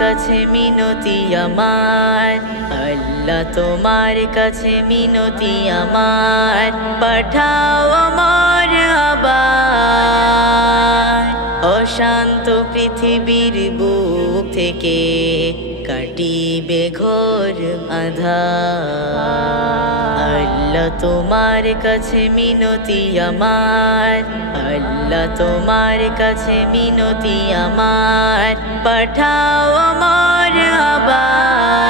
কাছে মিনতি আমার, আল্লাহ তোমার কাছে মিনতি আমার, পাঠাও আমার আবার অশান্ত পৃথিবীর বুক থেকে, কাটিবে ঘোর আঁধার। আল্লাহ তোমার কাছে মিনতি আমার, আল্লাহ তোমার কাছে মিনতি আমার, পাঠাও আমার আবার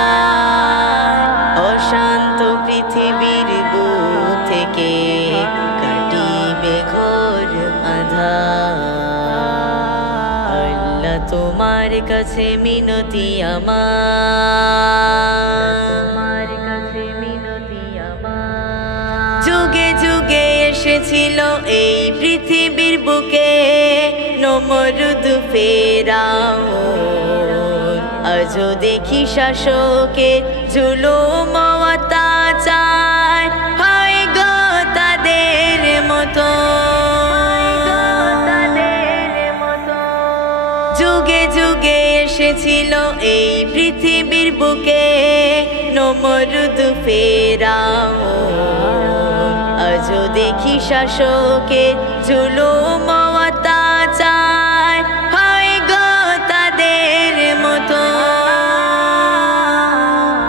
অশান্ত পৃথিবীর বুক থেকে, কাটিবে ঘোর আঁধার। আল্লাহ তোমার কাছে মিনতি আমার, যুগে যুগে এসেছিল এই পৃথিবীর বুকে নমরুদ ফেরাউন, আজও দেখি শাসকের জুলুম অত্যাচার, হয় গো তাদের মতো। যুগে যুগে এসেছিল এই পৃথিবীর বুকে নমরুদ ফেরাউন, আজও দেখি শাসকের জুলুম অত্যাচার, হয় গো তাদের মতো।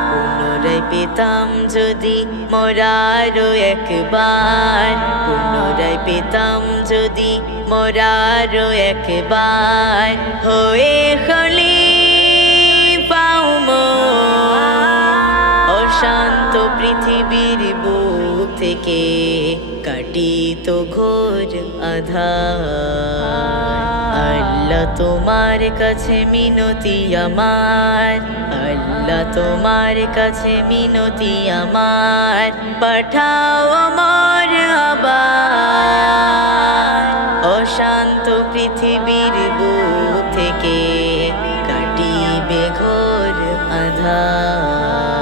পুনরায় পেতাম যদি মোরারও একবার, পুনরায় পেতাম যদি মোরারও একবার, হয়ে খলিফা অশান্ত পৃথিবীর বুক থেকে, কাটিত ঘোর আঁধার। আল্লাহ তোমার কাছে মিনতি আমার, আল্লাহ তোমার কাছে মিনতি আমার, পাঠাও আমার আবার অশান্ত পৃথিবীর বুক থেকে, কাটিবে ঘোর আঁধার।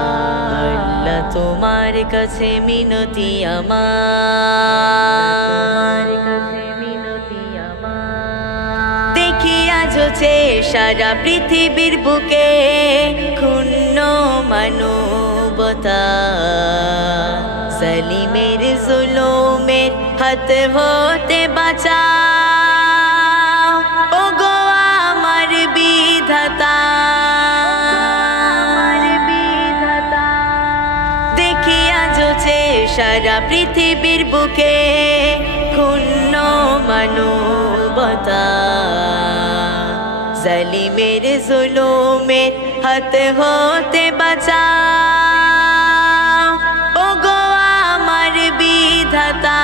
আল্লাহ তোমার কাছে মিনতি আমার, দেখি আজও সারা পৃথিবীর বুকে ক্ষুণ্ণ মানবতা, জালিমের জুলুমের হাত হতে বাঁচাও, ওগো আমার বিধাতা। দেখি আজও সারা পৃথিবীর বুকে ক্ষুণ্ণ মানবতা, জালিমের জুলুমের হাত হতে বাঁচাও, ওগো আমার বিধাতা।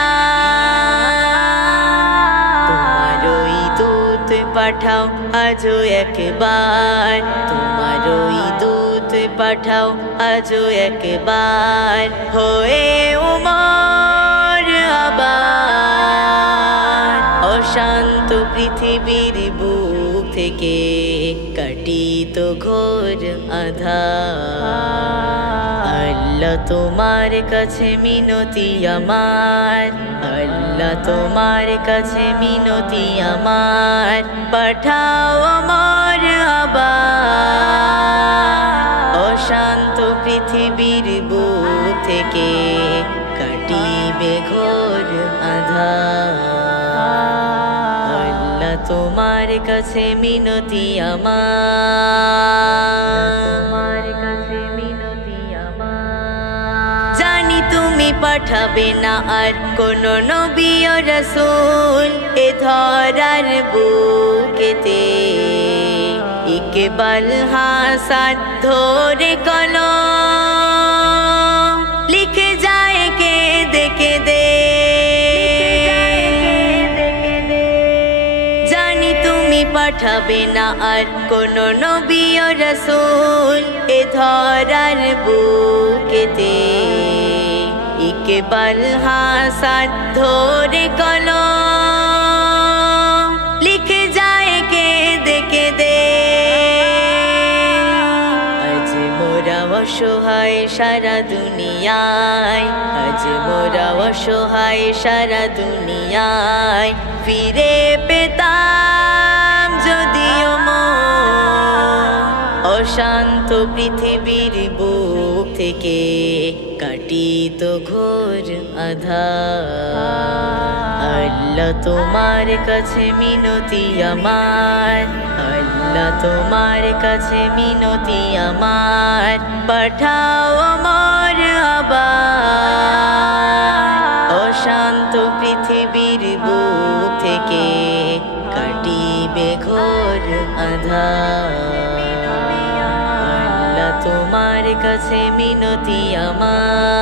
তোমার ওই দূত পাঠাও আজও একবার, তোমার ওই দূত পাঠাও আজও একবার, হয়ে উমর আবার অশান্ত পৃথিবীর বুক থেকে, কাটিত ঘোর আঁধার। আল্লাহ তোমার কাছে মিনতি আমার, আল্লাহ তোমার কাছে মিনতি আমার, পাঠাও আমার আবার অশান্ত পৃথিবীর বুক থেকে, কাটিবে ঘোর আঁধার। আল্লাহ তোমার কাছে মিনতি আমার, জানি তুমি পাঠাবে না আর কোন নবী ও রাসূল এ ধরার বুকেতে, ইকবাল হাসান ধরে কলম লিখে যায় কেঁদে কেঁদে। জানি তুমি পাঠাবে না আর কোন নবী ও রাসূল এ ধরার বুকেতে, ইকবাল হাসান ধরে কলম লিখে যায় কেঁদে কেঁদে। আজ মোরা অসহায় সারা দুনিয়ায়, আজ মোরা অসহায় সারা দুনিয়ায়। ফিরে পেতাম যদিও অশান্ত পৃথিবীর বুক থেকে, কাটিত ঘোর আঁধার। আল্লাহ তোমার কাছে মিনতি আমার, আল্লাহ তোমার কাছে মিনতি আমার। পাঠাও আমার আবার অশান্ত পৃথিবীর বুক থেকে, কাটিবে ঘোর আঁধার। আল্লাহ তোমার কাছে মিনতি আমার।